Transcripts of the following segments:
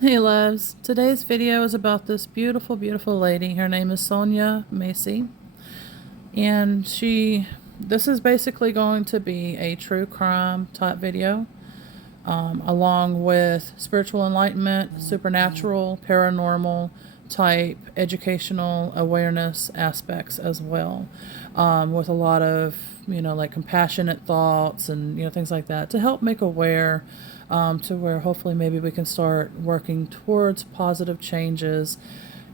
Hey loves, today's video is about this beautiful, beautiful lady. Her name is Sonya Massey, and this is basically going to be a true crime type video, along with spiritual enlightenment, supernatural, paranormal type, educational awareness aspects as well, with a lot of, like compassionate thoughts and, things like that to help make aware, to where hopefully maybe we can start working towards positive changes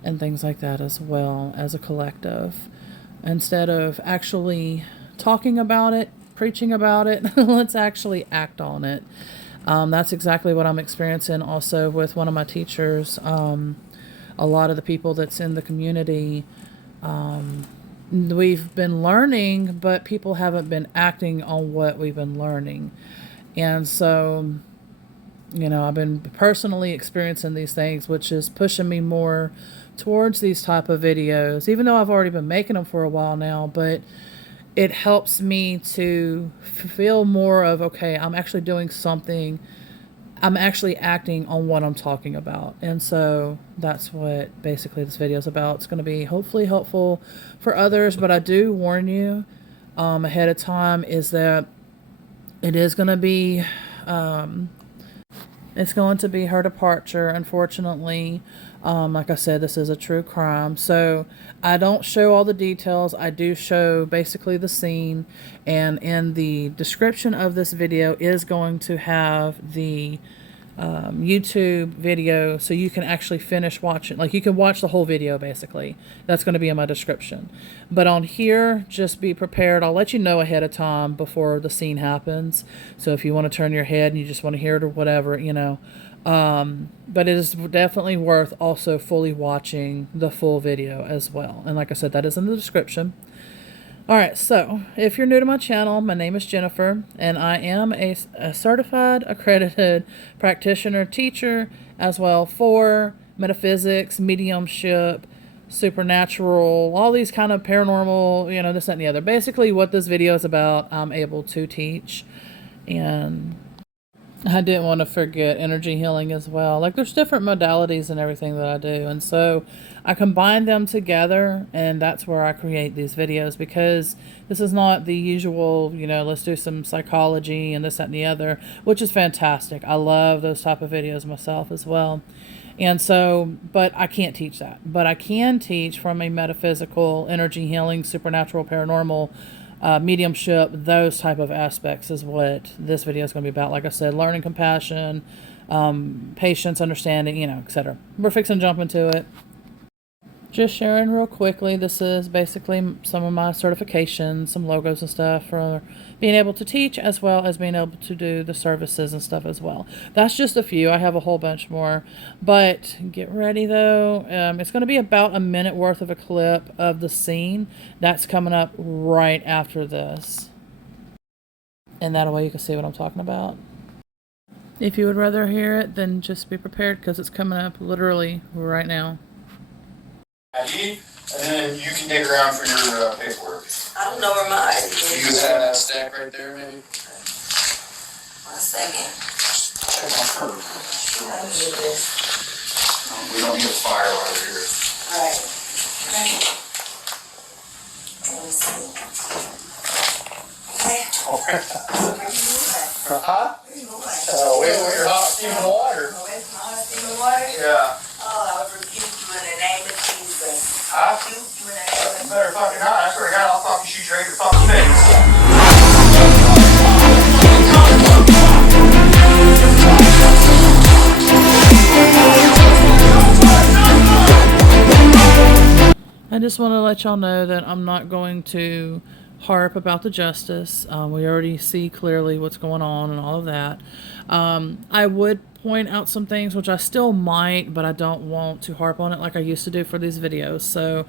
and things like that as well as a collective. Instead of actually talking about it, preaching about it, let's actually act on it. That's exactly what I'm experiencing also with one of my teachers. A lot of the people that's in the community, we've been learning, but people haven't been acting on what we've been learning. And so, I've been personally experiencing these things, which is pushing me more towards these type of videos, even though I've already been making them for a while now. But it helps me to feel more of, okay, I'm actually doing something. I'm actually acting on what I'm talking about. And so that's what basically this video is about. It's going to be hopefully helpful for others, but I do warn you ahead of time is that it is going to be it's going to be her departure, unfortunately. Like I said, this is a true crime. So I don't show all the details. I do show basically the scene. And in the description of this video is going to have the YouTube video, so you can actually finish watching. Like, you can watch the whole video, basically. That's going to be in my description. But on here, just be prepared. I'll let you know ahead of time before the scene happens. So if you want to turn your head and you just want to hear it or whatever, but it is definitely worth also fully watching the full video as well. And like I said, that is in the description. Alright, so if you're new to my channel, my name is Jennifer, and I am a certified, accredited practitioner teacher as well for metaphysics, mediumship, supernatural, all these kind of paranormal, this, that, and the other. Basically, what this video is about, I'm able to teach. And I didn't want to forget energy healing as well. Like, there's different modalities and everything that I do. And so I combine them together, and that's where I create these videos, because this is not the usual, let's do some psychology and this, that, and the other, which is fantastic. I love those type of videos myself as well. And so, but I can't teach that. But I can teach from a metaphysical, energy healing, supernatural, paranormal, mediumship, those type of aspects is what this video is going to be about. Like I said, learning compassion, patience, understanding, etc. We're fixing to jump into it. Just sharing real quickly, this is basically some of my certifications, some logos and stuff for being able to teach, as well as being able to do the services and stuff as well. That's just a few. I have a whole bunch more. But get ready, though. It's going to be about a minute worth of a clip of the scene. That's coming up right after this. And that way you can see what I'm talking about. If you would rather hear it, then just be prepared, because it's coming up literally right now. ID, and then you can dig around for your paperwork. I don't know where my ID is. You have that stack right there, maybe? 1 second. Check on her. I need this. We don't need a fire while we're here. Right. Let me see. Okay. Okay. Where you going? Huh? Where you going? We're hot steaming water. Oh, it's my hot steaming water? Yeah. Oh, I would rebuke you in the name of Jesus. Huh? Rebuke you in the name of Jesus. Better fucking not. I swear to God, I'll fucking shoot you right in the fucking face. I just want to let y'all know that I'm not going to harp about the justice. We already see clearly what's going on and all of that. I would point out some things, which I still might, but I don't want to harp on it like I used to do for these videos. So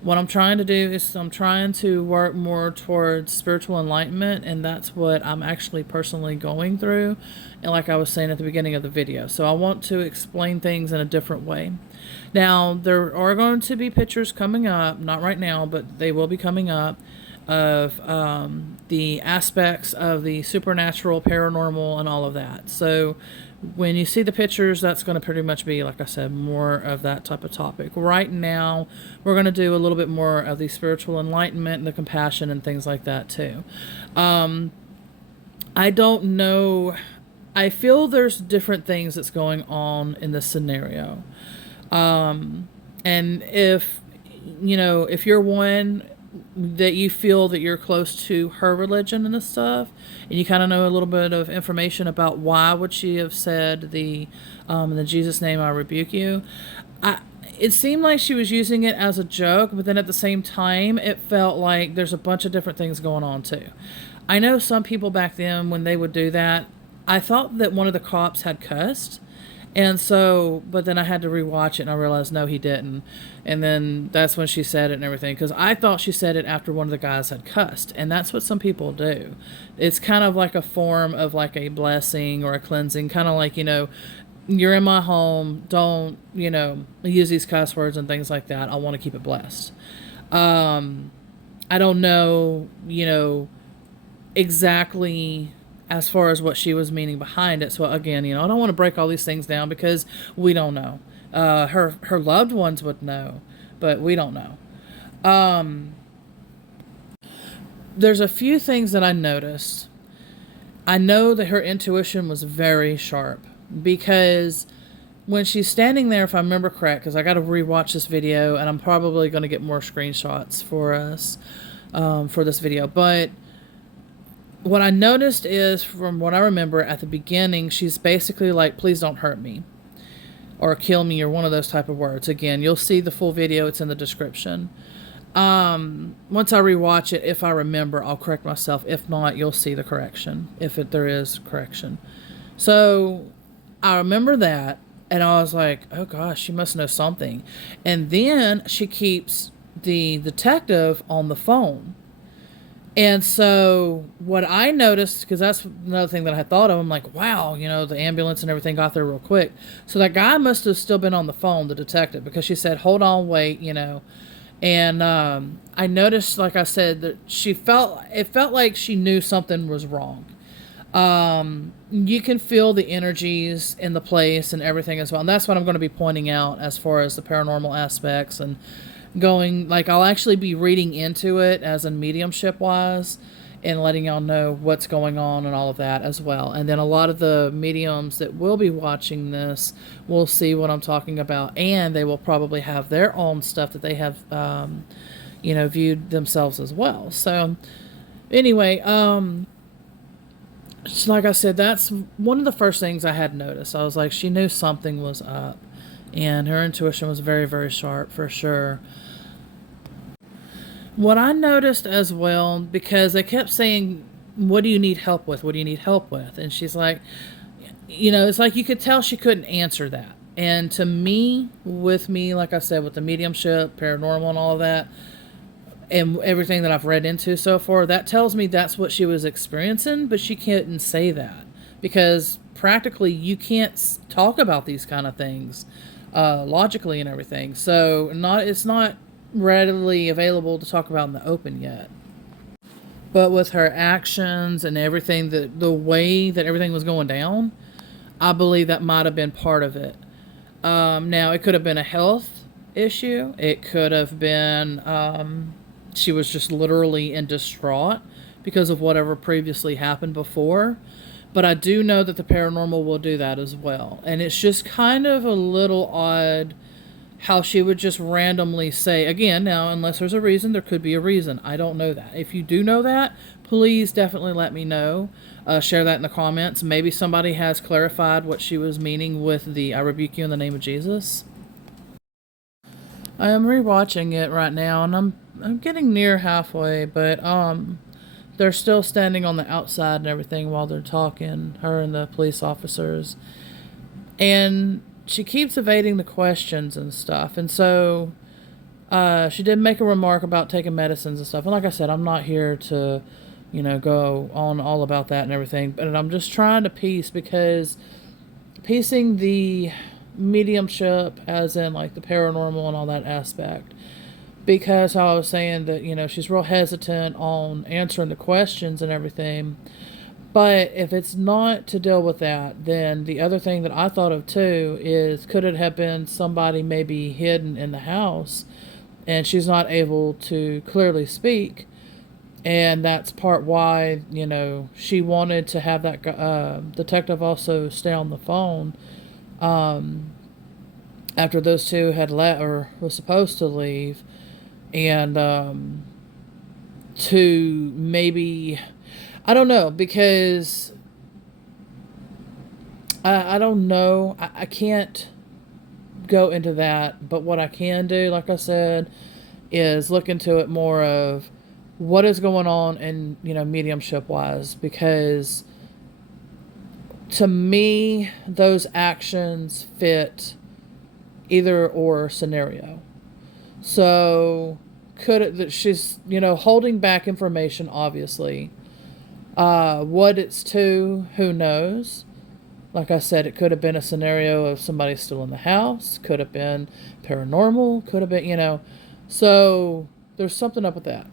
what I'm trying to do is I'm trying to work more towards spiritual enlightenment, and that's what I'm actually personally going through, and like I was saying at the beginning of the video. So I want to explain things in a different way. Now, there are going to be pictures coming up, not right now, but they will be coming up, of the aspects of the supernatural, paranormal, and all of that. So when you see the pictures, that's going to pretty much be, like I said, more of that type of topic. Right now, we're going to do a little bit more of the spiritual enlightenment and the compassion and things like that too. I don't know. I feel there's different things that's going on in this scenario. And if you're one that you feel that you're close to her religion and this stuff, and you kind of know a little bit of information about why would she have said in the Jesus name I rebuke you, it seemed like she was using it as a joke, but then at the same time, it felt like there's a bunch of different things going on too. I know some people back then, when they would do that, I thought that one of the cops had cussed. And so, but then I had to rewatch it and I realized, no, he didn't. And then that's when she said it and everything. Because I thought she said it after one of the guys had cussed. And that's what some people do. It's kind of like a form of like a blessing or a cleansing. Kind of like, you're in my home. Don't, use these cuss words and things like that. I want to keep it blessed. I don't know, exactly as far as what she was meaning behind it. So again, I don't want to break all these things down because we don't know. Her loved ones would know, but we don't know. There's a few things that I noticed. I know that her intuition was very sharp because when she's standing there, if I remember correct, because I got to rewatch this video and I'm probably going to get more screenshots for us for this video, but what I noticed is, from what I remember at the beginning, she's basically like, please don't hurt me or kill me or one of those type of words. Again, you'll see the full video. It's in the description. Once I rewatch it, if I remember, I'll correct myself. If not, you'll see the correction, there is correction. So I remember that, and I was like, oh gosh, she must know something. And then she keeps the detective on the phone. And so what I noticed, because that's another thing that I had thought of, I'm like, wow, the ambulance and everything got there real quick. So that guy must have still been on the phone, the detective, because she said, hold on, wait, And I noticed, like I said, that it felt like she knew something was wrong. You can feel the energies in the place and everything as well. And that's what I'm going to be pointing out as far as the paranormal aspects and going, like, I'll actually be reading into it as in mediumship wise and letting y'all know what's going on and all of that as well. And then a lot of the mediums that will be watching this will see what I'm talking about, and they will probably have their own stuff that they have viewed themselves as well. So anyway, like I said, that's one of the first things I had noticed. I was like, she knew something was up, and her intuition was very, very sharp for sure. What I noticed as well, because they kept saying, what do you need help with? What do you need help with? And she's like, it's like you could tell she couldn't answer that. And to me, like I said, with the mediumship, paranormal and all of that, and everything that I've read into so far, that tells me that's what she was experiencing, but she couldn't say that because practically you can't talk about these kind of things logically and everything. So it's not readily available to talk about in the open yet. But with her actions and everything, the way that everything was going down, I believe that might have been part of it. Now, it could have been a health issue. It could have been she was just literally in distraught because of whatever previously happened before. But I do know that the paranormal will do that as well. And it's just kind of a little odd how she would just randomly say, again, now, unless there's a reason, there could be a reason. I don't know that. If you do know that, please definitely let me know. Share that in the comments. Maybe somebody has clarified what she was meaning with the I rebuke you in the name of Jesus. I am rewatching it right now, and I'm getting near halfway, but they're still standing on the outside and everything while they're talking, her and the police officers. And she keeps evading the questions and stuff. And so she did make a remark about taking medicines and stuff. And like I said, I'm not here to, go on all about that and everything. But I'm just trying to because piecing the mediumship as in like the paranormal and all that aspect because I was saying that, she's real hesitant on answering the questions and everything. But if it's not to deal with that, then the other thing that I thought of too is, could it have been somebody maybe hidden in the house and she's not able to clearly speak? And that's part why, she wanted to have that detective also stay on the phone after those two had or was supposed to leave, and to maybe, I don't know, because I don't know. I can't go into that, but what I can do, like I said, is look into it more of what is going on in, mediumship wise, because to me, those actions fit either or scenario. So could it that she's, holding back information, obviously. What it's to, who knows? Like I said, it could have been a scenario of somebody still in the house, could have been paranormal, could have been, so there's something up with that.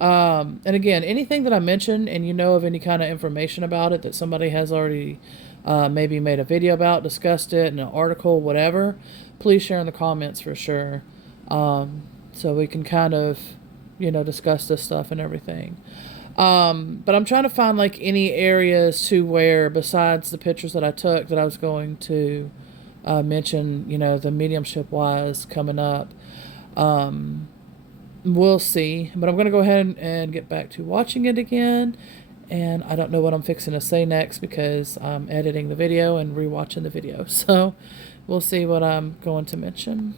And again, anything that I mentioned and of any kind of information about it that somebody has already maybe made a video about, discussed it in an article, whatever, please share in the comments for sure. So we can kind of, discuss this stuff and everything. But I'm trying to find like any areas to where, besides the pictures that I took, that I was going to mention, the mediumship wise coming up. We'll see. But I'm going to go ahead and get back to watching it again. And I don't know what I'm fixing to say next because I'm editing the video and rewatching the video. So we'll see what I'm going to mention.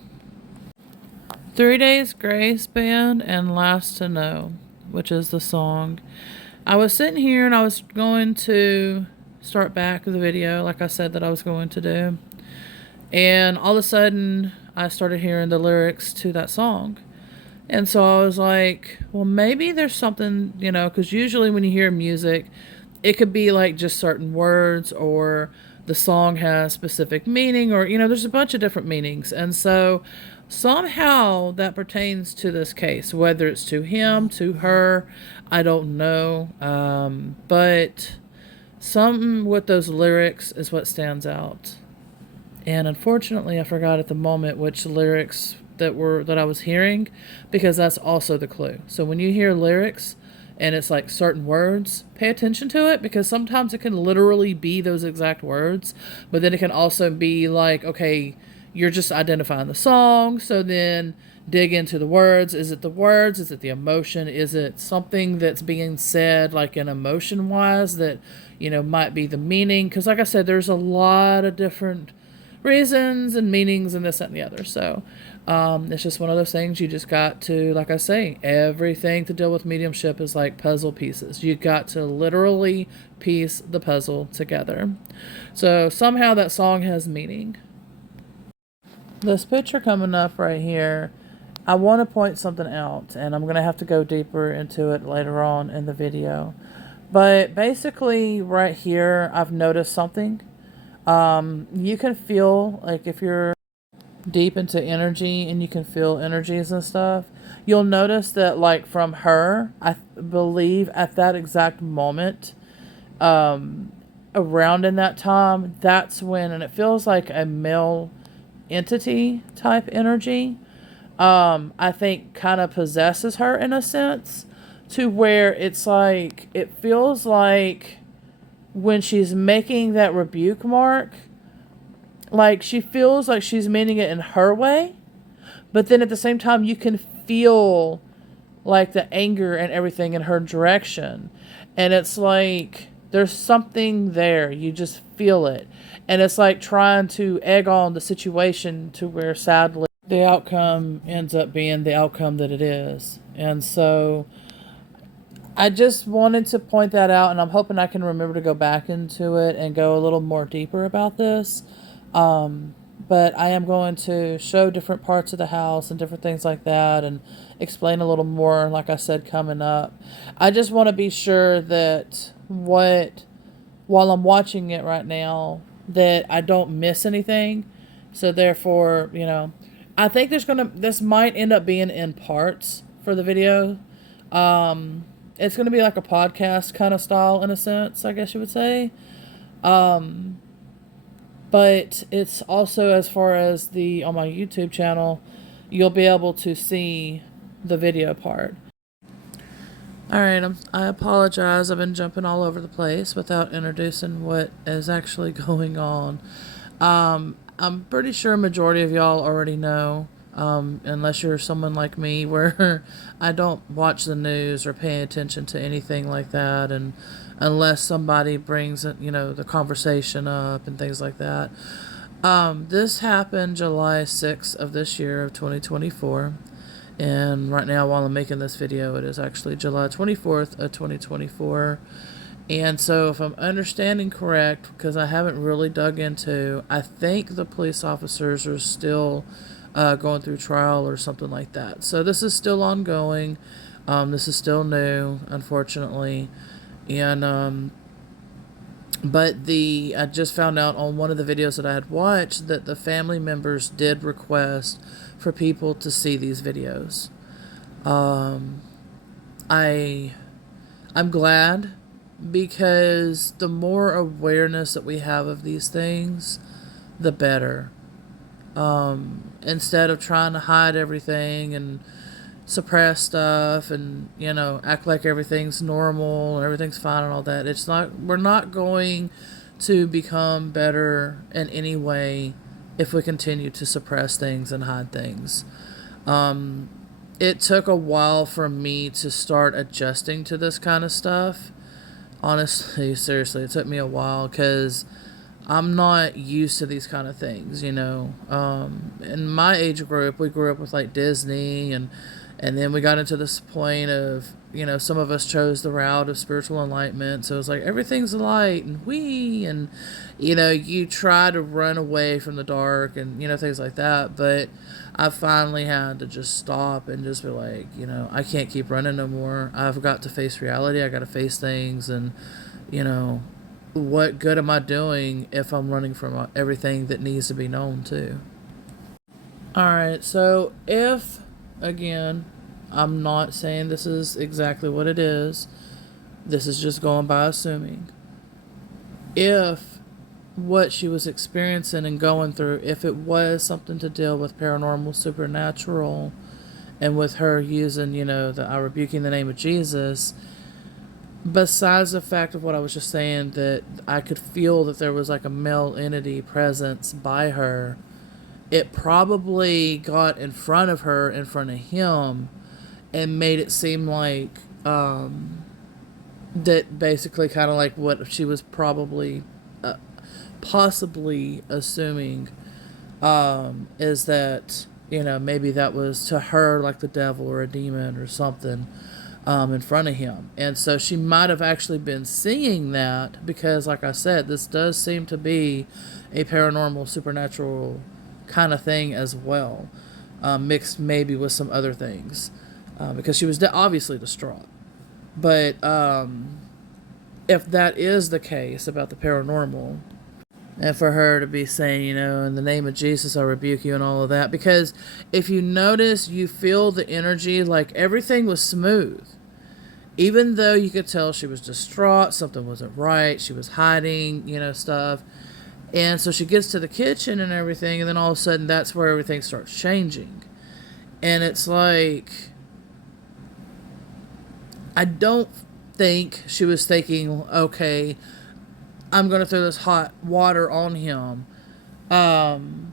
3 Days Grace Band and Last to Know, which is the song. I was sitting here and I was going to start back the video like I said that I was going to do. And all of a sudden I started hearing the lyrics to that song. And so I was like, well, maybe there's something, because usually when you hear music, it could be like just certain words, or the song has specific meaning, or, there's a bunch of different meanings. And so somehow that pertains to this case, whether it's to him, to her, I don't know. But something with those lyrics is what stands out. And unfortunately, I forgot at the moment which lyrics that I was hearing, because that's also the clue. So when you hear lyrics and it's like certain words, pay attention to it, because sometimes it can literally be those exact words, but then it can also be like, okay, you're just identifying the song, so then dig into the words. Is it the words? Is it the emotion? Is it something that's being said like an emotion wise that, might be the meaning? Because like I said, there's a lot of different reasons and meanings and this, that, and the other. So it's just one of those things you just got to, like I say, everything to deal with mediumship is like puzzle pieces. You got to literally piece the puzzle together. So somehow that song has meaning. This picture coming up right here, I want to point something out, and I'm going to have to go deeper into it later on in the video. But basically right here, I've noticed something. You can feel, like if you're deep into energy and you can feel energies and stuff, you'll notice that like from her, I believe at that exact moment, around in that time, that's when, and it feels like a male entity type energy, I think kind of possesses her in a sense, to where it's like, it feels like when she's making that rebuke mark, like she feels like she's meaning it in her way, but then at the same time you can feel like the anger and everything in her direction, and it's like there's something there, you just feel it, and it's like trying to egg on the situation to where sadly the outcome ends up being the outcome that it is. And so I just wanted to point that out, and I'm hoping I can remember to go back into it and go a little more deeper about this. But I am going to show different parts of the house and different things like that, and explain a little more, like I said, coming up. I just want to be sure that while I'm watching it right now, that I don't miss anything. So therefore, I think this might end up being in parts for the video. It's gonna be like a podcast kind of style in a sense, I guess you would say. But it's also, as far as on my YouTube channel, you'll be able to see the video part. Alright, I apologize. I've been jumping all over the place without introducing what is actually going on. I'm pretty sure a majority of y'all already know, unless you're someone like me where I don't watch the news or pay attention to anything like that, and unless somebody brings the conversation up and things like that. This happened July 6th of this year of 2024. And right now, while I'm making this video, it is actually July 24th of 2024. And so, if I'm understanding correct, because I haven't really dug into, I think the police officers are still going through trial or something like that. So this is still ongoing. This is still new, unfortunately. And but I just found out on one of the videos that I had watched that the family members did request for people to see these videos. I'm glad, because the more awareness that we have of these things, the better. Instead of trying to hide everything and suppress stuff and act like everything's normal and everything's fine and all that, we're not going to become better in any way if we continue to suppress things and hide things. It took a while for me to start adjusting to this kind of stuff. Honestly, seriously, it took me a while, because I'm not used to these kind of things, In my age group, we grew up with like Disney, and then we got into this point of, some of us chose the route of spiritual enlightenment. So it's like, everything's light and you try to run away from the dark and, things like that. But I finally had to just stop and just be like, I can't keep running no more. I've got to face reality. I got to face things. And, what good am I doing if I'm running from everything that needs to be known too? All right. So again, I'm not saying this is exactly what it is. This is just going by assuming. If what she was experiencing and going through, if it was something to deal with paranormal, supernatural, and with her using, I rebuke in the name of Jesus, besides the fact of what I was just saying, that I could feel that there was like a male entity presence by her, it probably got in front of her, in front of him, and made it seem like that basically kind of like what she was probably possibly assuming is that, maybe that was to her like the devil or a demon or something in front of him. And so she might have actually been seeing that, because like I said, this does seem to be a paranormal, supernatural kind of thing as well, mixed maybe with some other things, because she was obviously distraught. But if that is the case about the paranormal, and for her to be saying, in the name of Jesus, I rebuke you and all of that, because if you notice, you feel the energy, like everything was smooth. Even though you could tell she was distraught, something wasn't right, she was hiding, stuff. And so she gets to the kitchen and everything, and then all of a sudden that's where everything starts changing. And it's like, I don't think she was thinking, okay, I'm going to throw this hot water on him. I'm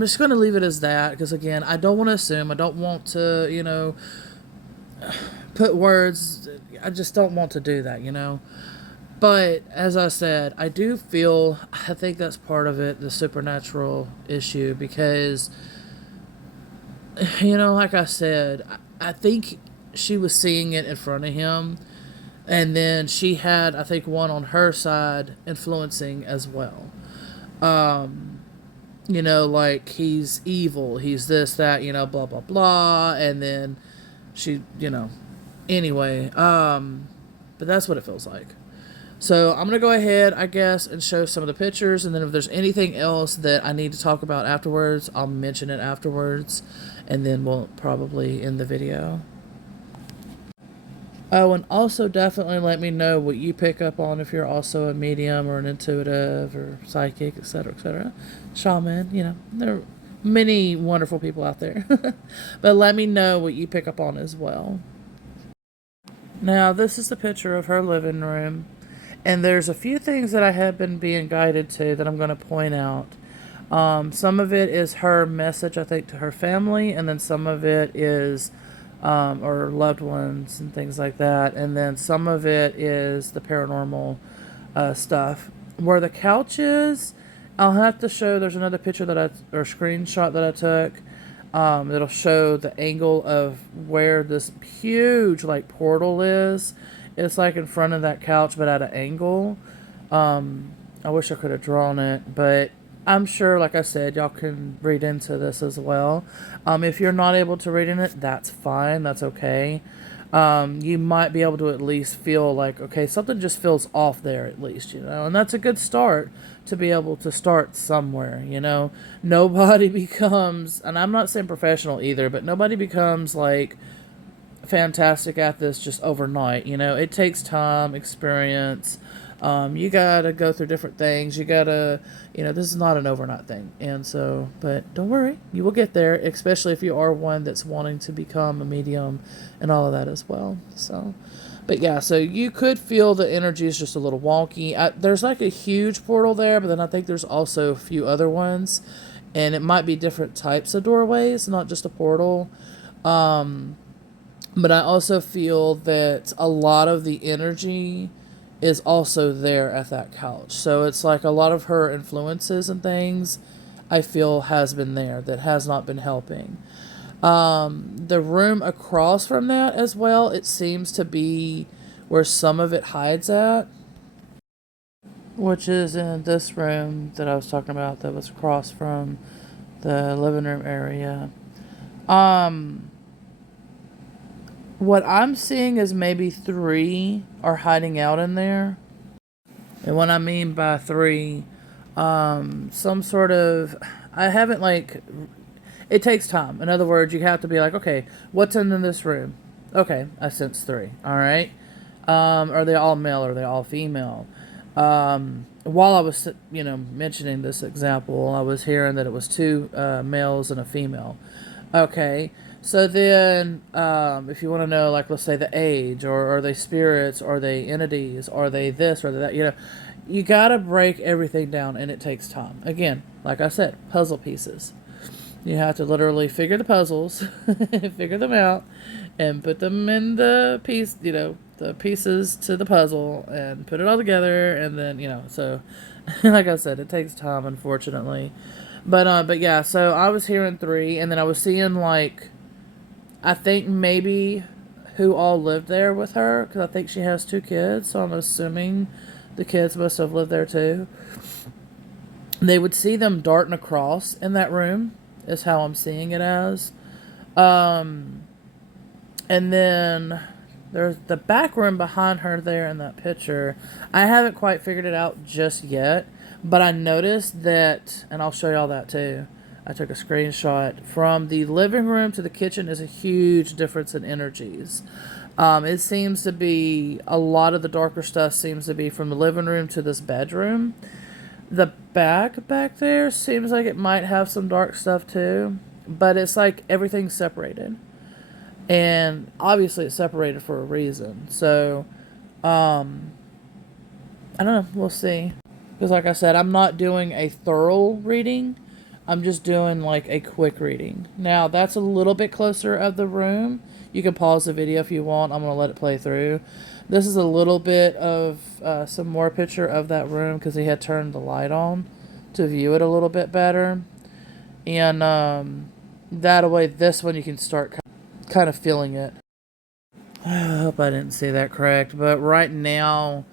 just going to leave it as that, because again, I don't want to assume. I don't want to, put words. I just don't want to do that, But as I said, I think that's part of it, the supernatural issue, because, like I said, I think she was seeing it in front of him, and then she had, I think, one on her side influencing as well. Like he's evil, he's this, that, blah, blah, blah, and then she, anyway, but that's what it feels like. So I'm going to go ahead, I guess, and show some of the pictures. And then if there's anything else that I need to talk about afterwards, I'll mention it afterwards. And then we'll probably end the video. Oh, and also definitely let me know what you pick up on if you're also a medium or an intuitive or psychic, etc., etc. Shaman, you know, there are many wonderful people out there. But let me know what you pick up on as well. Now, this is the picture of her living room. And there's a few things that I have been being guided to that I'm going to point out. Some of it is her message, I think, to her family, and then some of it is, or loved ones and things like that. And then some of it is the paranormal stuff. Where the couch is, I'll have to show, there's another picture that or screenshot that I took. That'll show the angle of where this huge, like, portal is. It's like in front of that couch, but at an angle. I wish I could have drawn it, but I'm sure, like I said, y'all can read into this as well. If you're not able to read in it, that's fine. That's okay. You might be able to at least feel like, okay, something just feels off there at least, you know, and that's a good start to be able to start somewhere, you know. Nobody becomes, and I'm not saying professional either, but nobody becomes like fantastic at this just overnight. You know, it takes time, experience. You gotta go through different things. You gotta, you know, this is not an overnight thing. And so, but don't worry, you will get there, especially if you are one that's wanting to become a medium and all of that as well. So, but yeah, so you could feel the energy is just a little wonky. There's like a huge portal there, but then I think there's also a few other ones, and it might be different types of doorways, not just a portal. But I also feel that a lot of the energy is also there at that couch. So it's like a lot of her influences and things I feel has been there that has not been helping. The room across from that as well, it seems to be where some of it hides at, which is in this room that I was talking about that was across from the living room area. What I'm seeing is maybe 3 are hiding out in there. And what I mean by 3, some sort of, I haven't like, it takes time. In other words, you have to be like, okay, what's in this room? Okay, I sense 3. All right. Are they all male? Are they all female? While I was, you know, mentioning this example, I was hearing that it was 2 males and a female. Okay. So then, if you want to know, like, let's say the age, or are they spirits, or are they entities, are they this, or that, you know, you gotta break everything down, and it takes time. Again, like I said, puzzle pieces. You have to literally figure the puzzles, figure them out, and put them in the piece, you know, the pieces to the puzzle, and put it all together, and then, you know, so, like I said, it takes time, unfortunately. But yeah, so I was hearing 3, and then I was seeing, like, I think maybe who all lived there with her, because I think she has 2 kids, so I'm assuming the kids must have lived there too. They would see them darting across in that room, is how I'm seeing it as. And then there's the back room behind her there in that picture. I haven't quite figured it out just yet, but I noticed that, and I'll show y'all that too. I took a screenshot. From the living room to the kitchen is a huge difference in energies. It seems to be, a lot of the darker stuff seems to be from the living room to this bedroom. The back there seems like it might have some dark stuff too, but it's like everything's separated. And obviously it's separated for a reason. So, I don't know. We'll see. Because like I said, I'm not doing a thorough reading. I'm just doing like a quick reading. Now, that's a little bit closer of the room. You can pause the video if you want. I'm going to let it play through. This is a little bit of some more picture of that room because he had turned the light on to view it a little bit better. And that way, this one you can start kind of feeling it. I hope I didn't say that correct. But right now,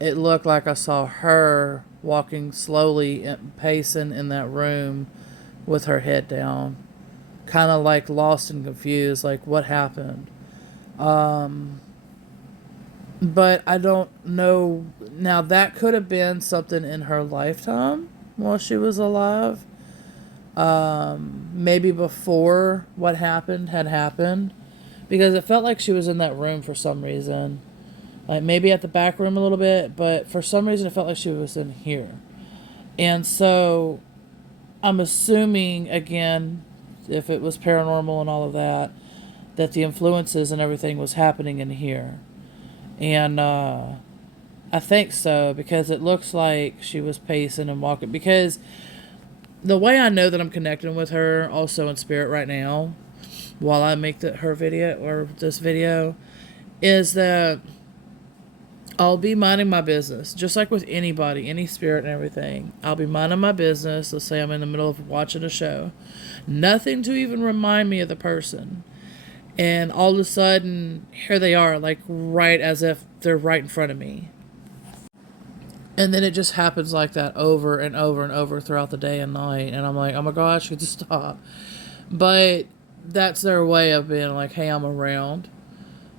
it looked like I saw her walking slowly and pacing in that room with her head down, kind of like lost and confused, like what happened. But I don't know. Now, that could have been something in her lifetime while she was alive. Maybe before what happened had happened. Because it felt like she was in that room for some reason. Like maybe at the back room a little bit, but for some reason it felt like she was in here. And so I'm assuming, again, if it was paranormal and all of that, that the influences and everything was happening in here. And I think so, because it looks like she was pacing and walking. Because the way I know that I'm connecting with her also in spirit right now, while I make her video or this video, is that I'll be minding my business, just like with anybody, any spirit and everything. I'll be minding my business. Let's say I'm in the middle of watching a show. Nothing to even remind me of the person. And all of a sudden, here they are, like right as if they're right in front of me. And then it just happens like that over and over and over throughout the day and night. And I'm like, oh my gosh, could you stop? But that's their way of being like, hey, I'm around.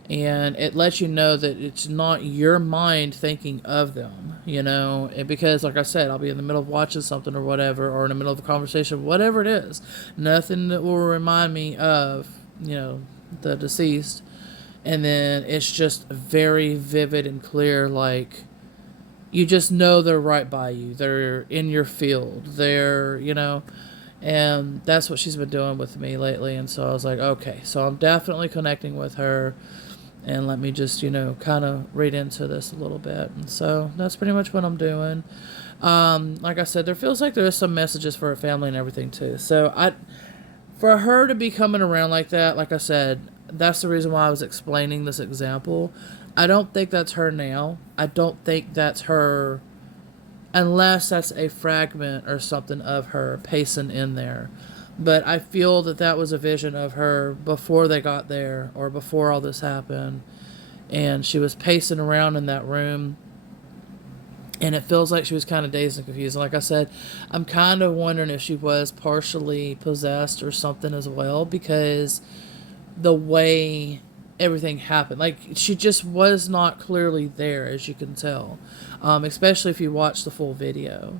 And it lets you know that it's not your mind thinking of them, because like I said, I'll be in the middle of watching something or whatever, or in the middle of a conversation, whatever it is, nothing that will remind me of, the deceased. And then it's just very vivid and clear, like you just know they're right by you, they're in your field, they're, and that's what she's been doing with me lately. And so I was like, okay, so I'm definitely connecting with her. And let me just, kind of read into this a little bit. And so that's pretty much what I'm doing. Like I said, there feels like there is some messages for her family and everything too. So for her to be coming around like that, like I said, that's the reason why I was explaining this example. I don't think that's her now. I don't think that's her, unless that's a fragment or something of her pacing in there. But I feel that that was a vision of her before they got there, or before all this happened. And she was pacing around in that room. And it feels like she was kind of dazed and confused. And like I said, I'm kind of wondering if she was partially possessed or something as well, because the way everything happened, like she just was not clearly there, as you can tell. Especially if you watch the full video.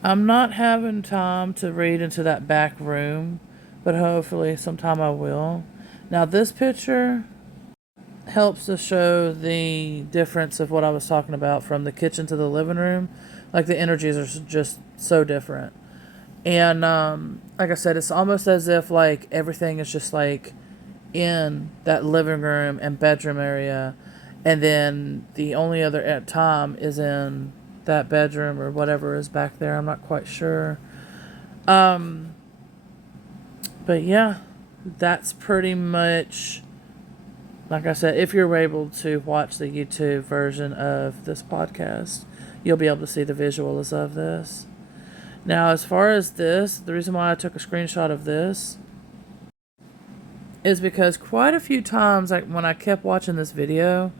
I'm not having time to read into that back room, but hopefully sometime I will. Now this picture helps to show the difference of what I was talking about from the kitchen to the living room. Like the energies are just so different. And like I said, it's almost as if like everything is just like in that living room and bedroom area, and then the only other time is in that bedroom or whatever is back there. I'm not quite sure. But yeah, that's pretty much, like I said, if you're able to watch the YouTube version of this podcast, you'll be able to see the visuals of this. Now, as far as this, the reason why I took a screenshot of this is because quite a few times, like when I kept watching this video,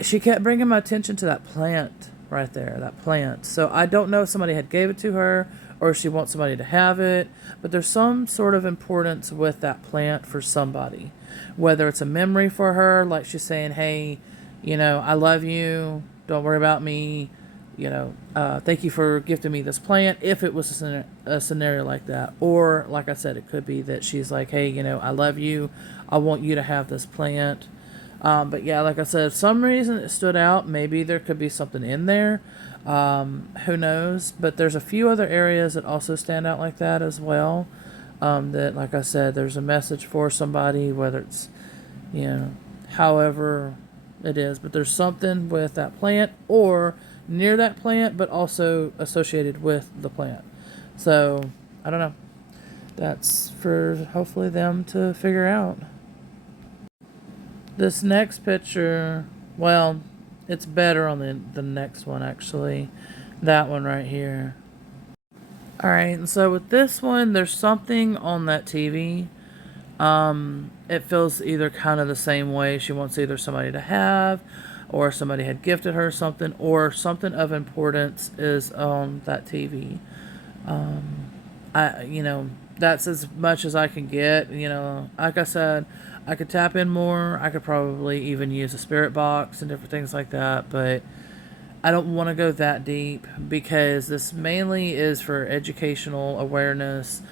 she kept bringing my attention to that plant right there, that plant. So I don't know if somebody had gave it to her or if she wants somebody to have it, but there's some sort of importance with that plant for somebody. Whether it's a memory for her, like she's saying, hey, I love you, don't worry about me, thank you for gifting me this plant, if it was a scenario like that. Or, like I said, it could be that she's like, hey, I love you, I want you to have this plant. But yeah, like I said, some reason it stood out. Maybe there could be something in there. Who knows? But there's a few other areas that also stand out like that as well. That, like I said, there's a message for somebody, whether it's, however it is. But there's something with that plant or near that plant, but also associated with the plant. So, I don't know. That's for hopefully them to figure out. This next picture, well, it's better on the next one, actually. That one right here. Alright, and so with this one, there's something on that TV. It feels either kind of the same way. She wants either somebody to have, or somebody had gifted her something, or something of importance is on that TV. that's as much as I can get. You know, like I said, I could tap in more. I could probably even use a spirit box and different things like that, but I don't want to go that deep because this mainly is for educational awareness,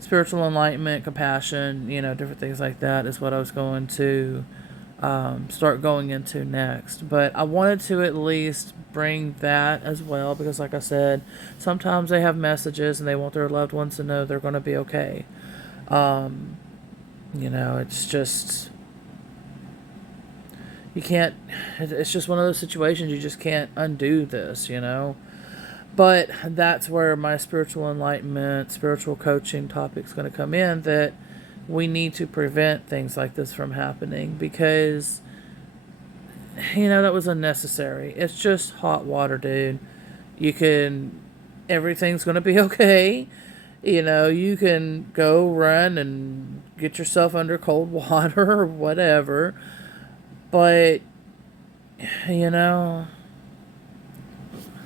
spiritual enlightenment, compassion, you know, different things like that is what I was going to start going into next. But I wanted to at least bring that as well because, like I said, sometimes they have messages and they want their loved ones to know they're going to be okay. You know, it's just, you can't, it's just one of those situations you just can't undo this, you know. But that's where my spiritual enlightenment, spiritual coaching topic is going to come in, that we need to prevent things like this from happening because, you know, that was unnecessary. It's just hot water, dude. You can, everything's going to be okay. You know, you can go run and get yourself under cold water or whatever. But, you know,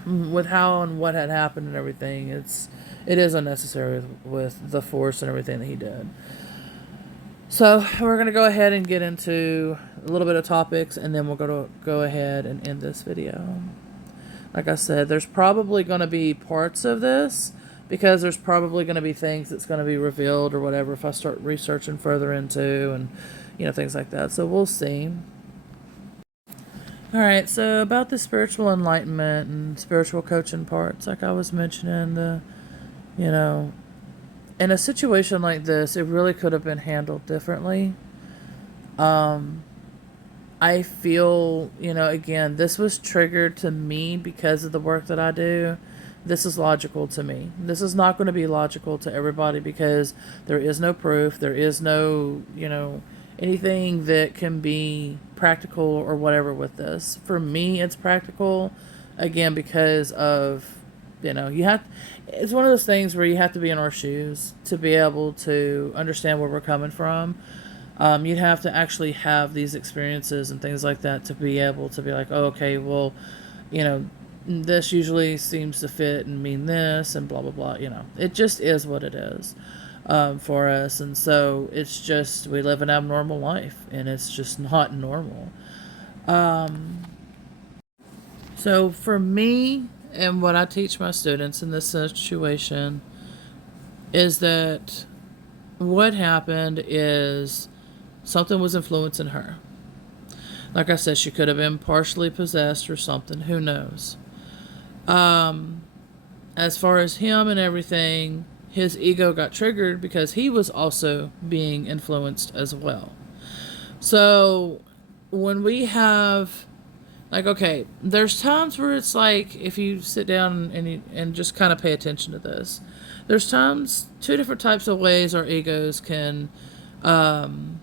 with how and what had happened and everything, it is unnecessary with the force and everything that he did. So we're going to go ahead and get into a little bit of topics, and then we're going to go ahead and end this video. Like I said, there's probably going to be parts of this because there's probably going to be things that's going to be revealed or whatever if I start researching further into and, you know, things like that. So we'll see. Alright, so about the spiritual enlightenment and spiritual coaching parts, like I was mentioning, you know, in a situation like this, it really could have been handled differently. I feel, you know, again, this was triggered to me because of the work that I do. This is logical to me. This is not going to be logical to everybody because there is no proof. There is no, you know, anything that can be practical or whatever with this. For me, it's practical, again, because of, you know, it's one of those things where you have to be in our shoes to be able to understand where we're coming from. You'd have to actually have these experiences and things like that to be able to be like, oh, okay, well, you know, this usually seems to fit and mean this and blah, blah, blah. You know, it just is what it is. For us, and so it's just, we live an abnormal life and it's just not normal. So for me and what I teach my students in this situation is that what happened is something was influencing her. Like I said, she could have been partially possessed or something, who knows. As far as him and everything, his ego got triggered because he was also being influenced as well. So when we have, like, okay, there's times where it's like, if you sit down and just kind of pay attention to this, there's times, two different types of ways our egos can happen.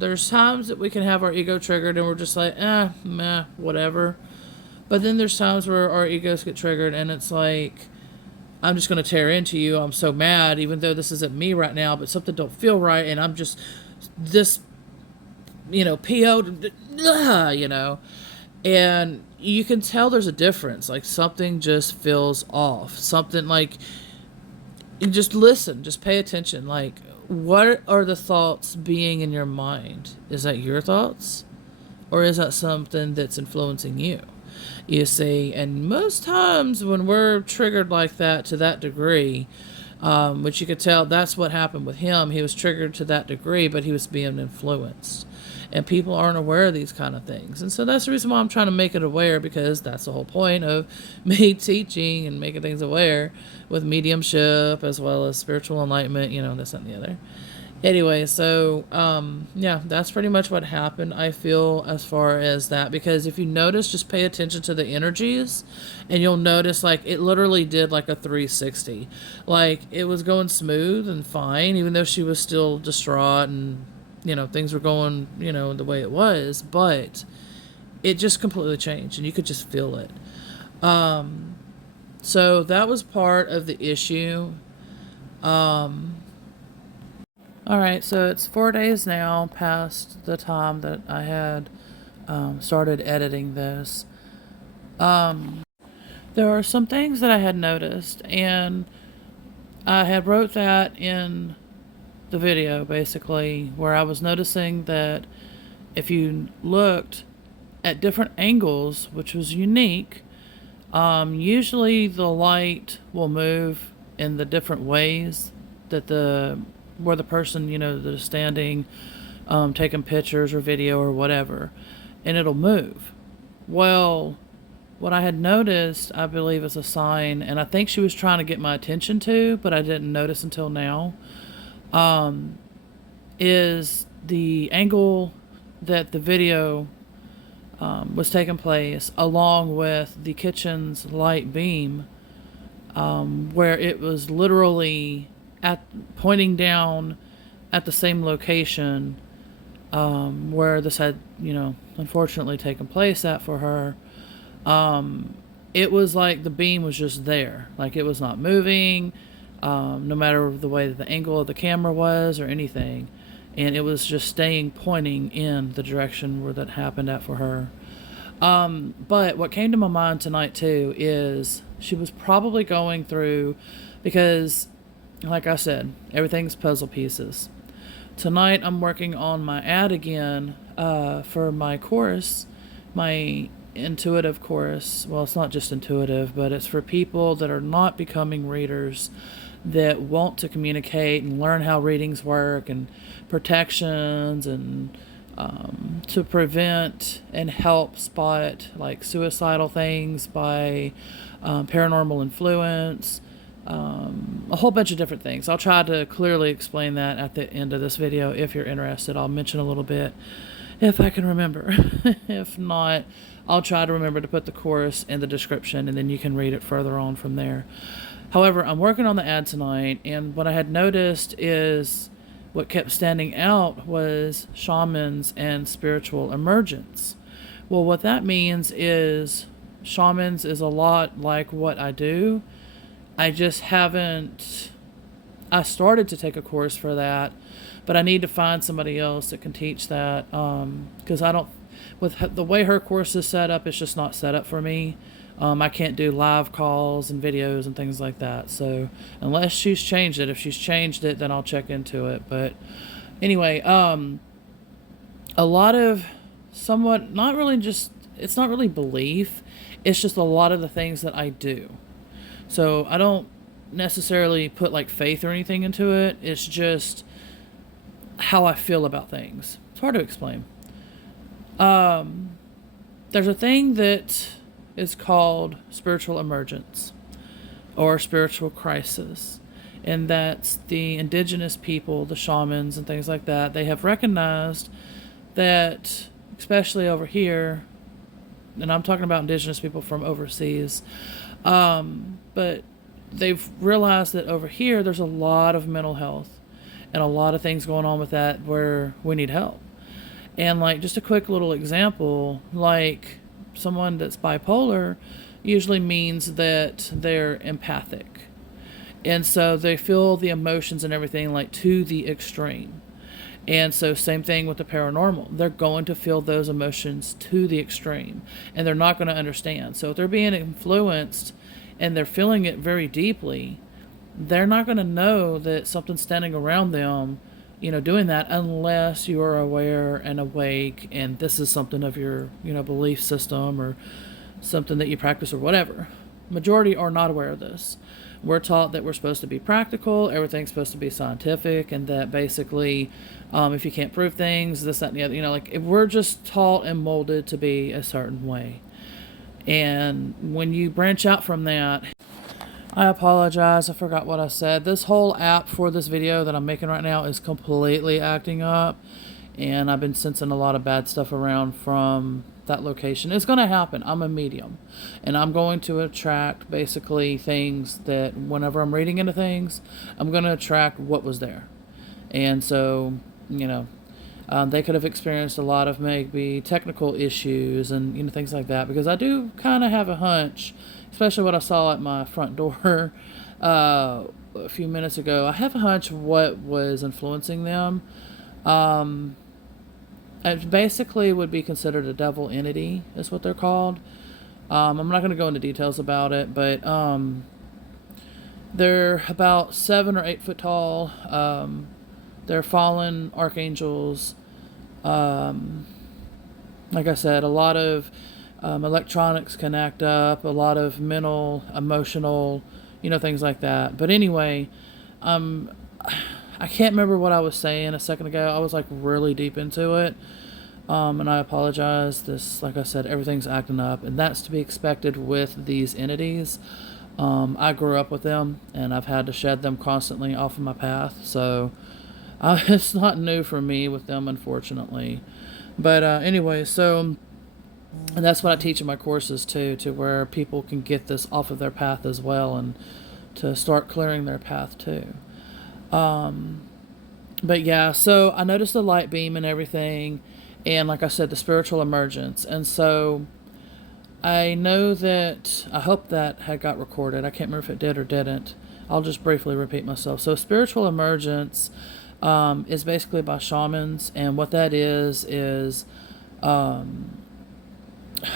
There's times that we can have our ego triggered and we're just like, meh, whatever. But then there's times where our egos get triggered and it's like, I'm just going to tear into you. I'm so mad, even though this isn't me right now, but something don't feel right. And I'm just this, you know, PO'd, you know, and you can tell there's a difference. Like something just feels off. Something like, just listen, just pay attention. Like, what are the thoughts being in your mind? Is that your thoughts? Or is that something that's influencing you? You see, and most times when we're triggered like that to that degree, which you could tell that's what happened with him. He was triggered to that degree, but he was being influenced. And people aren't aware of these kind of things. And so that's the reason why I'm trying to make it aware, because that's the whole point of me teaching and making things aware with mediumship as well as spiritual enlightenment, you know, this and the other. Anyway, so, yeah, that's pretty much what happened, I feel, as far as that. Because if you notice, just pay attention to the energies, and you'll notice, like, it literally did, like, a 360. Like, it was going smooth and fine, even though she was still distraught and, you know, things were going, you know, the way it was. But it just completely changed, and you could just feel it. So that was part of the issue. Alright, so it's 4 days now past the time that I had started editing this. There are some things that I had noticed, and I had wrote that in the video, basically, where I was noticing that if you looked at different angles, which was unique, usually the light will move in the different ways that where the person, that is standing, taking pictures or video or whatever, and it'll move. Well, what I had noticed, I believe, is a sign, and I think she was trying to get my attention to, but I didn't notice until now, is the angle that the video was taking place, along with the kitchen's light beam, where it was literally pointing down at the same location where this had, unfortunately taken place at for her. It was like the beam was just there, like it was not moving, no matter the way that the angle of the camera was or anything, and it was just pointing in the direction where that happened at for her. But what came to my mind tonight too is she was probably going through, because like I said, everything's puzzle pieces. Tonight I'm working on my ad again for my course, my intuitive course. Well, it's not just intuitive, but it's for people that are not becoming readers, that want to communicate and learn how readings work and protections, and to prevent and help spot like suicidal things by paranormal influence, a whole bunch of different things. I'll try to clearly explain that at the end of this video. If you're interested, I'll mention a little bit if I can remember. If not, I'll try to remember to put the course in the description, and then you can read it further on from there. However, I'm working on the ad tonight, and what I had noticed is what kept standing out was shamans and spiritual emergence. Well, what that means is shamans is a lot like what I do. I just haven't, I started to take a course for that, but I need to find somebody else that can teach that, because I don't, with the way her course is set up, it's just not set up for me. I can't do live calls and videos and things like that. So unless she's changed it, if she's changed it, then I'll check into it. But anyway, a lot of somewhat, not really just, it's not really belief. It's just a lot of the things that I do. So I don't necessarily put like faith or anything into it. It's just how I feel about things. It's hard to explain. There's a thing that is called spiritual emergence or spiritual crisis. And that's the indigenous people, the shamans and things like that. They have recognized that, especially over here, and I'm talking about indigenous people from overseas, but they've realized that over here there's a lot of mental health and a lot of things going on with that where we need help. And like just a quick little example, like someone that's bipolar usually means that they're empathic. And so they feel the emotions and everything like to the extreme. And so same thing with the paranormal. They're going to feel those emotions to the extreme, and they're not going to understand. So if they're being influenced and they're feeling it very deeply, they're not going to know that something's standing around them, doing that, unless you are aware and awake, and this is something of your, belief system or something that you practice or whatever. Majority are not aware of this. We're taught that we're supposed to be practical, everything's supposed to be scientific, and that basically, if you can't prove things, this, that, and the other, like we're just taught and molded to be a certain way. And when you branch out from that, I apologize, I forgot what I said. This whole app for this video that I'm making right now is completely acting up, and I've been sensing a lot of bad stuff around from that location. It's going to happen. I'm a medium, and I'm going to attract basically things that whenever I'm reading into things, I'm going to attract what was there. And so, they could have experienced a lot of maybe technical issues and things like that, because I do kind of have a hunch, especially what I saw at my front door a few minutes ago. I have a hunch what was influencing them. It basically would be considered a devil entity, is what they're called. I'm not going to go into details about it, but They're about 7 or 8 foot tall. They're fallen archangels. Like I said, a lot of electronics can act up, a lot of mental, emotional, things like that. But anyway, um, I can't remember what I was saying a second ago. I was like really deep into it. And I apologize. This, like I said, everything's acting up, and that's to be expected with these entities. I grew up with them, and I've had to shed them constantly off of my path. So it's not new for me with them, unfortunately. But anyway, so and that's what I teach in my courses too, to where people can get this off of their path as well, and to start clearing their path too. But yeah, so I noticed the light beam and everything, and like I said, the spiritual emergence. And so I know that, I hope that had got recorded. I can't remember if it did or didn't. I'll just briefly repeat myself. So spiritual emergence is basically by shamans, and what that is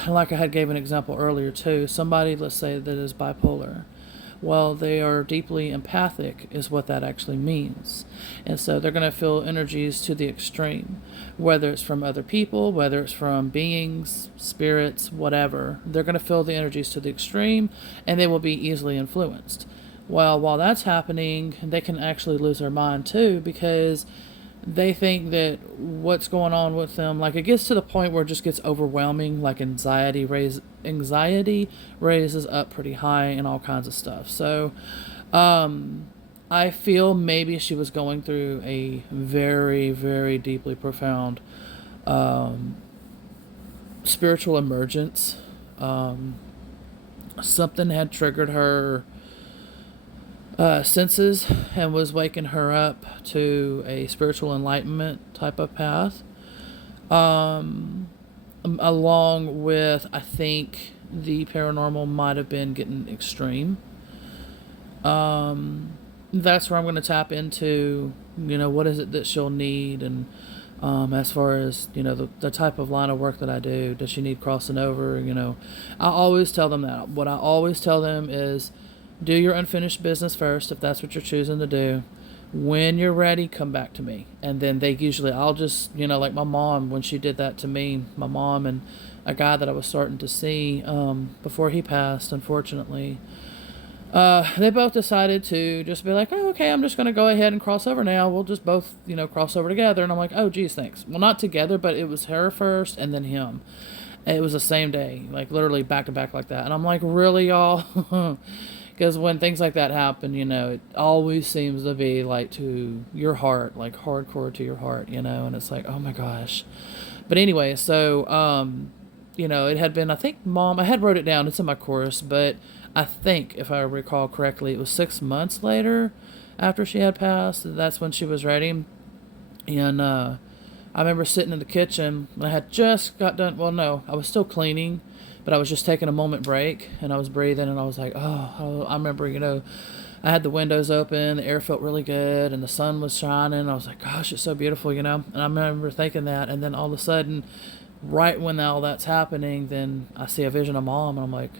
like I had gave an example earlier too. Somebody, let's say, that is bipolar. Well, they are deeply empathic, is what that actually means. And so they're going to feel energies to the extreme, whether it's from other people, whether it's from beings, spirits, whatever. They're going to feel the energies to the extreme, and they will be easily influenced. Well, while that's happening, they can actually lose their mind too, because they think that what's going on with them, like it gets to the point where it just gets overwhelming, like anxiety raises up pretty high and all kinds of stuff. So I feel maybe she was going through a very, very deeply profound spiritual emergence. Something had triggered her senses and was waking her up to a spiritual enlightenment type of path. Along with, I think, the paranormal might have been getting extreme. That's where I'm going to tap into, what is it that she'll need, and as far as, the type of line of work that I do. Does she need crossing over? I always tell them that. What I always tell them is, do your unfinished business first, if that's what you're choosing to do. When you're ready, come back to me. And then I'll just, like my mom, when she did that to me, my mom and a guy that I was starting to see before he passed, unfortunately, they both decided to just be like, oh, okay, I'm just going to go ahead and cross over now. We'll just both, cross over together. And I'm like, oh, geez, thanks. Well, not together, but it was her first and then him. And it was the same day, like literally back to back like that. And I'm like, really, y'all? Because when things like that happen, it always seems to be like to your heart, like hardcore to your heart, and it's like, oh my gosh. But anyway, so, it had been, I think I had wrote it down, it's in my course, but I think if I recall correctly, it was 6 months later after she had passed. That's when she was ready. And, I remember sitting in the kitchen and I had just got done. Well, no, I was still cleaning, but I was just taking a moment break, and I was breathing, and I was like, oh, I remember, I had the windows open, the air felt really good, and the sun was shining. I was like, gosh, it's so beautiful, And I remember thinking that, and then all of a sudden, right when all that's happening, then I see a vision of Mom, and I'm like,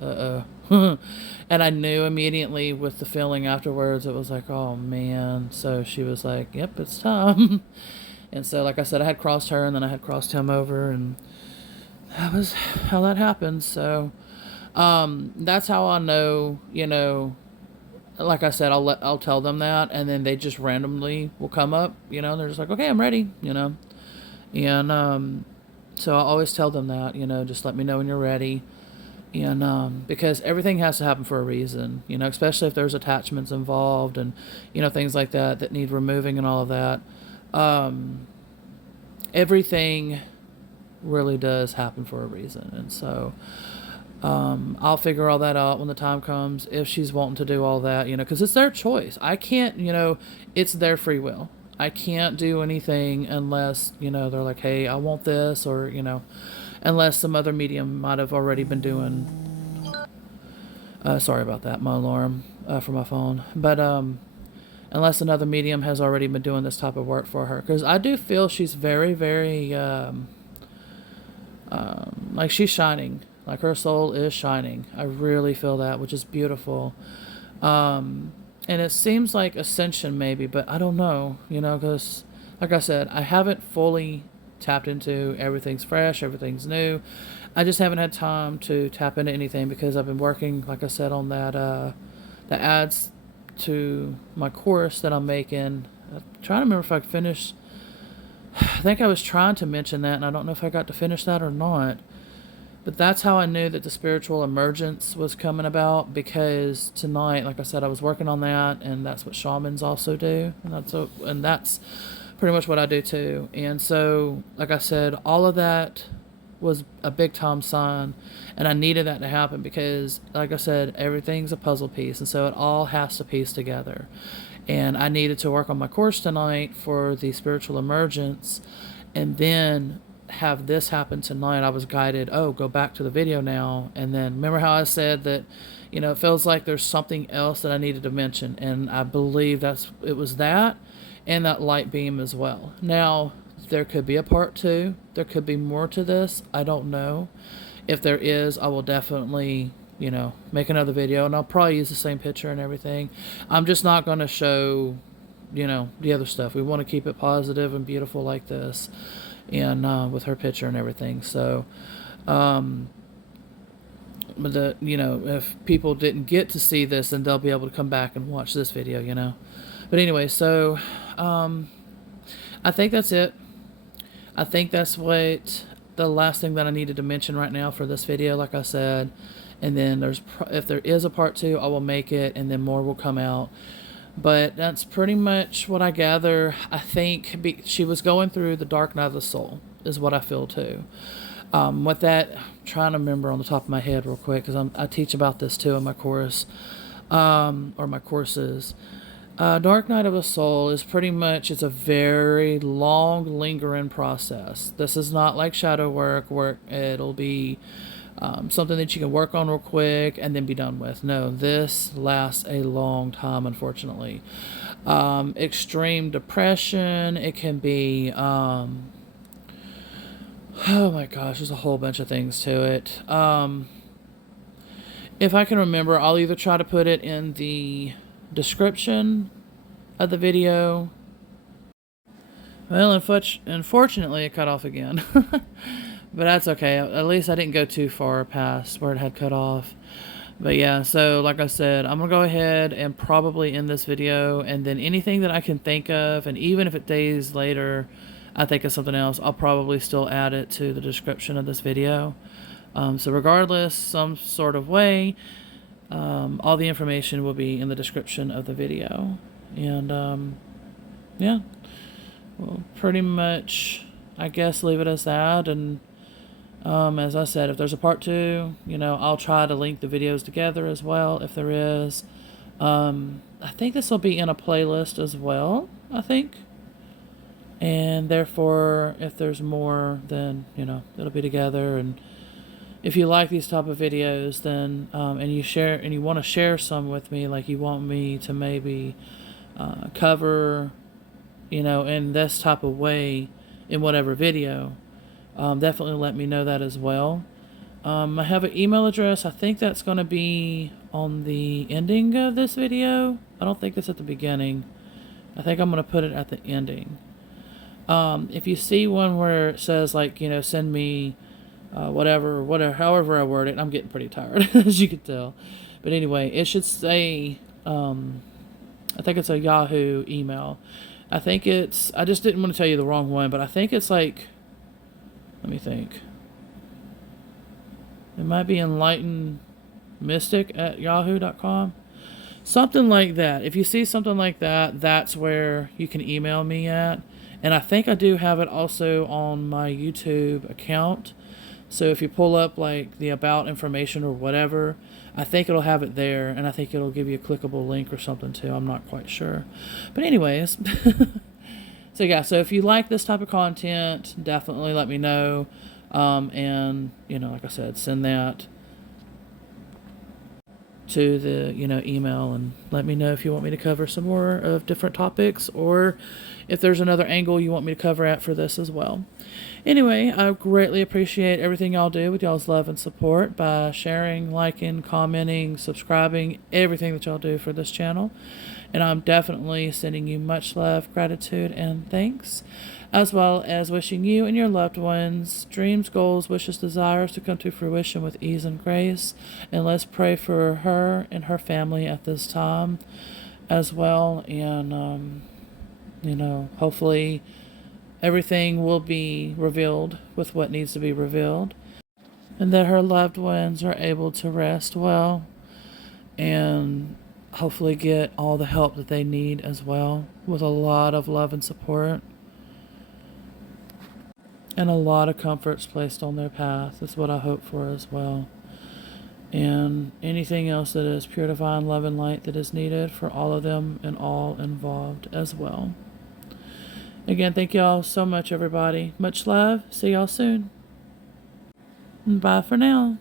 uh-oh. And I knew immediately with the feeling afterwards, it was like, oh, man. So she was like, yep, it's time. And so, like I said, I had crossed her, and then I had crossed him over, and that was how that happened. So that's how I know, like I said, I'll tell them that, and then they just randomly will come up, they're just like, okay, I'm ready, and so I always tell them that, just let me know when you're ready. And because everything has to happen for a reason, especially if there's attachments involved, and things like that need removing and all of that. Everything really does happen for a reason. And so I'll figure all that out when the time comes, if she's wanting to do all that, because it's their choice. I can't, it's their free will. I can't do anything unless, they're like, hey, I want this, or, unless some other medium might have already been doing, sorry about that, my alarm for my phone. But unless another medium has already been doing this type of work for her. Because I do feel she's very, very, like she's shining. Like her soul is shining. I really feel that, which is beautiful. And it seems like ascension maybe, but I don't know, because like I said, I haven't fully tapped into everything's fresh, everything's new. I just haven't had time to tap into anything because I've been working, like I said, on that the ads to my course that I'm making. I'm trying to remember if I finished. I think I was trying to mention that, and I don't know if I got to finish that or not. But that's how I knew that the spiritual emergence was coming about, because tonight, like I said, I was working on that, and that's what shamans also do, and that's pretty much what I do too. And so, like I said, all of that was a big time sign, and I needed that to happen because, like I said, everything's a puzzle piece, and so it all has to piece together. And I needed to work on my course tonight for the spiritual emergence, and then have this happen tonight. I was guided, go back to the video now. And then remember how I said that, it feels like there's something else that I needed to mention. And I believe it was that and that light beam as well. Now, there could be a part 2. There could be more to this. I don't know. If there is, I will definitely, make another video, and I'll probably use the same picture and everything. I'm just not going to show, the other stuff. We want to keep it positive and beautiful like this, and with her picture and everything. So, but if people didn't get to see this, then they'll be able to come back and watch this video. But anyway, so I think that's it. I think that's what the last thing that I needed to mention right now for this video, like I said. And then if there is a part 2, I will make it, and then more will come out. But that's pretty much what I gather. I think she was going through the dark night of the soul, is what I feel too. With that, I'm trying to remember on the top of my head real quick, because I teach about this too in my course, or my courses. Dark night of the soul is pretty much, it's a very long, lingering process. This is not like shadow work where it'll be something that you can work on real quick and then be done with. No, this lasts a long time, unfortunately. Extreme depression. It can be, oh my gosh, there's a whole bunch of things to it. If I can remember, I'll either try to put it in the description of the video. Well, unfortunately, it cut off again. But that's okay. At least I didn't go too far past where it had cut off. But yeah, so like I said, I'm going to go ahead and probably end this video. And then anything that I can think of, and even if it days later I think of something else, I'll probably still add it to the description of this video. So regardless, some sort of way, all the information will be in the description of the video. And yeah, we'll pretty much, I guess, leave it as that. And as I said, if there's a part 2, I'll try to link the videos together as well, if there is. I think this will be in a playlist as well, I think. And therefore, if there's more, then, it'll be together. And if you like these type of videos, then, and you want to share some with me, like you want me to maybe cover, in this type of way in whatever video, definitely let me know that as well. I have an email address. I think that's going to be on the ending of this video. I don't think it's at the beginning. I think I'm going to put it at the ending. If you see one where it says, like, send me whatever, however I word it, I'm getting pretty tired, as you can tell. But anyway, it should say, I think it's a Yahoo email. I just didn't want to tell you the wrong one, but I think it's like, let me think. It might be enlightenmystic@yahoo.com. Something like that. If you see something like that, that's where you can email me at. And I think I do have it also on my YouTube account. So if you pull up like the about information or whatever, I think it'll have it there, and I think it'll give you a clickable link or something too. I'm not quite sure. But anyways, so yeah, so if you like this type of content, definitely let me know. And, like I said, send that to the, email, and let me know if you want me to cover some more of different topics, or if there's another angle you want me to cover at for this as well. Anyway, I greatly appreciate everything y'all do with y'all's love and support by sharing, liking, commenting, subscribing, everything that y'all do for this channel. And I'm definitely sending you much love, gratitude, and thanks, as well as wishing you and your loved ones dreams, goals, wishes, desires to come to fruition with ease and grace. And let's pray for her and her family at this time as well. And, hopefully everything will be revealed with what needs to be revealed, and that her loved ones are able to rest well and hopefully get all the help that they need as well, with a lot of love and support and a lot of comforts placed on their path is what I hope for as well. And anything else that is pure divine love and light that is needed for all of them and all involved as well. Again, thank y'all so much, everybody. Much love. See y'all soon. Bye for now.